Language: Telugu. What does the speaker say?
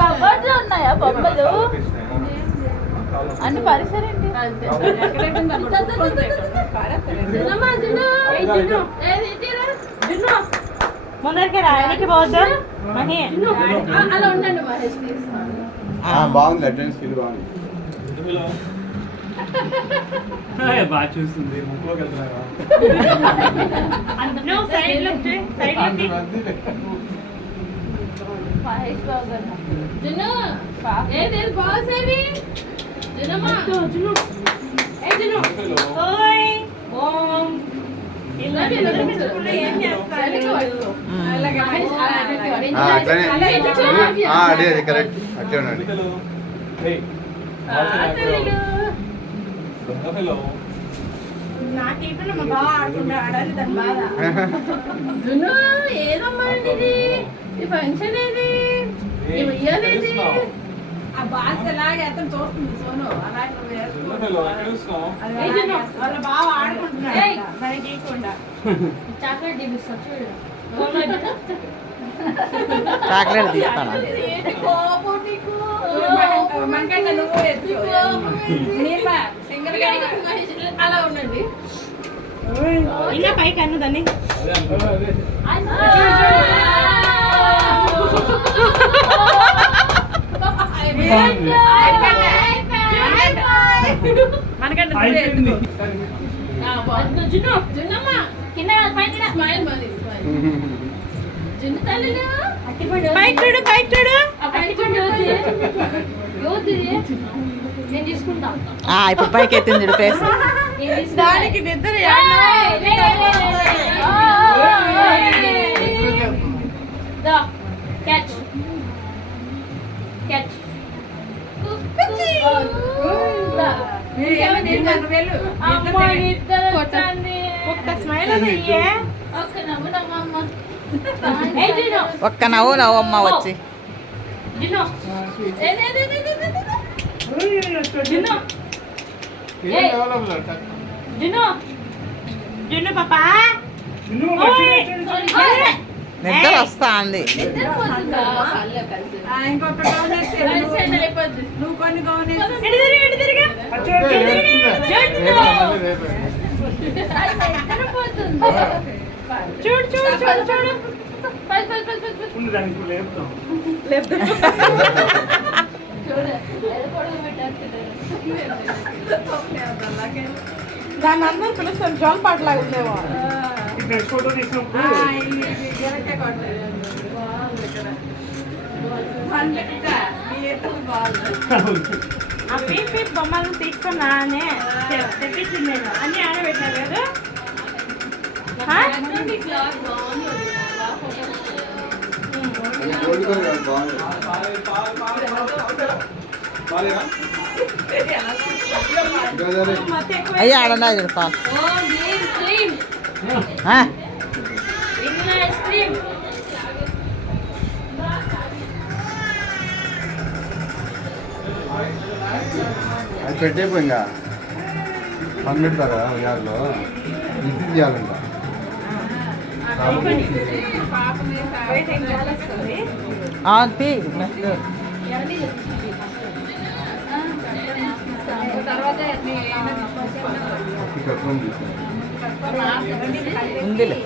కబోర్డ్లో ఉన్నాయా బొమ్మలు అన్ని పరిసరండి. ముందరికి రాయడానికి పోద్దాం అలా ఉండండి. బాగుంది, అటెండెన్స్ ఫీల్ బాగుంది. బాగా చూస్తుంది ముక్కులోకి వెళ్తున్నారా అదే కరెక్ట్ అట్లే ఉండండి. ఏదమ్మా ఈ ఫంక్షన్ ఏది ఆ బాస్ ఎలాగే అతను చూస్తుంది సోను బాగా ఆడుకుంటున్నాడు. చాక్లెట్ చూపిస్తా చూడు. చాక్లెట్ తీస్తాను. అలా ఉండండి. ఇంకా పైకి అన్నదాన్ని ఇప్పుడు పైకి ఎత్తింది ఫేస్. దానికి నిద్ర ఒక్క నవ్వు నవ్వమ్మ వచ్చి జున్ను పాపా నిద్ర వస్తా అంది. నువ్వు కొన్ని చూడు చూడు చూడు చూడు దాన్ని అందరూ పిలుస్తాం జోల్ పాటలాగా ఉండేవా. ఫోటో తీసినప్పుడు ఆ పీప్ పీప్ బొమ్మలను తీసుకున్నానే తెప్పించింది నేను అన్ని ఆడబెట్టారు కదా. అయ్యా ఆడండి అది పాలు. అది పెట్టేపో ఇంకా పని పెడతారా ఉయ్యాల్లో ఇది చేయాలంట. ఉందిలే